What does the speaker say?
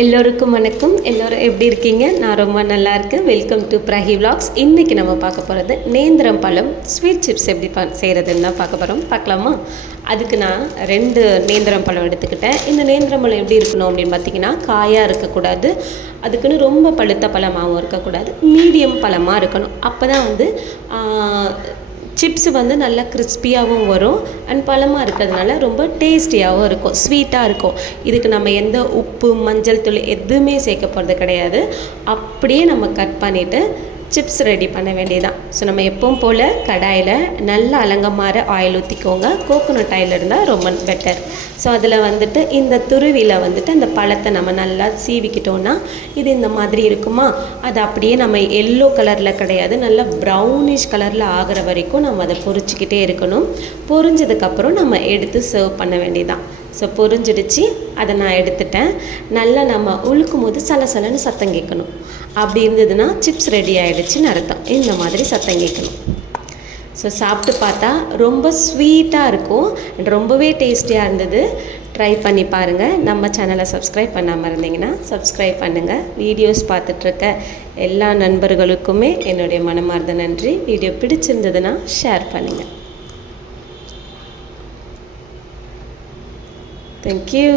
எல்லோருக்கும் வணக்கம். எல்லோரும் எப்படி இருக்கீங்க? நான் ரொம்ப நல்லா இருக்கேன். வெல்கம் டு பிரஹி விளாக்ஸ் இன்றைக்கி நம்ம பார்க்க போகிறது நேந்திரம் பழம் ஸ்வீட் சிப்ஸ் எப்படி ப செய்கிறதுன்னு தான் பார்க்க போகிறோம் பார்க்கலாமா? அதுக்கு நான் ரெண்டு நேந்திரம் பழம் எடுத்துக்கிட்டேன். இந்த நேந்திரம் பழம் எப்படி இருக்கணும் அப்படின்னு பார்த்தீங்கன்னா காயாக இருக்கக்கூடாது. அதுக்குன்னு ரொம்ப பழுத்த பழமாகவும் இருக்கக்கூடாது. மீடியம் பழமாக இருக்கணும். அப்போ தான் வந்து சிப்ஸ் வந்து நல்லா கிறிஸ்பியாகவும் வரும் அண்ட் பழமாக இருக்கிறதுனால ரொம்ப டேஸ்டியாகவும் இருக்கும் ஸ்வீட்டாக இருக்கும். இதுக்கு நம்ம எந்த உப்பு மஞ்சள் தூள் எதுவுமே சேர்க்க போகிறது கிடையாது. அப்படியே நம்ம கட் பண்ணிவிட்டு சிப்ஸ் ரெடி பண்ண வேண்டியதான் ஸோ நம்ம எப்பவும் போல் கடாயில் நல்ல அலங்கமாற ஆயில் ஊற்றிக்கோங்க கோகோனட் ஆயில் இருந்தால் ரொம்ப பெட்டர் ஸோ அதில் வந்துட்டு இந்த துருவியில் வந்துட்டு அந்த பழத்தை நம்ம நல்லா சீவிக்கிட்டோன்னா இது இந்த மாதிரி இருக்குமா? அது அப்படியே நம்ம எல்லோ கலரில் கிடையாது. நல்லா ப்ரௌனிஷ் கலரில் ஆகிற வரைக்கும் நம்ம அதை பொரிச்சிக்கிட்டே இருக்கணும். பொரிஞ்சதுக்கப்புறம் நம்ம எடுத்து சர்வ் பண்ண வேண்டியதான் ஸோ பொறிஞ்சிடுச்சு. அதை நான் எடுத்துட்டேன். நல்லா நம்ம உழுக்கும் போது சலசலன்னு சத்தம் கேட்கணும். அப்படி இருந்ததுன்னா சிப்ஸ் ரெடி ஆகிடுச்சின்னு அர்த்தம். இந்த மாதிரி சத்தம் கேட்கணும். ஸோ சாப்பிட்டு பார்த்தா ரொம்ப ஸ்வீட்டாக இருக்கும். ரொம்பவே டேஸ்டியாக இருந்தது. ட்ரை பண்ணி பாருங்கள் நம்ம சேனலை சப்ஸ்கிரைப் பண்ணாமல் இருந்தீங்கன்னா சப்ஸ்கிரைப் பண்ணுங்கள் வீடியோஸ் பார்த்துட்ருக்க எல்லா நண்பர்களுக்குமே என்னுடைய மனமார்ந்த நன்றி. வீடியோ பிடிச்சிருந்ததுன்னா ஷேர் பண்ணுங்கள் தேங்க்யூ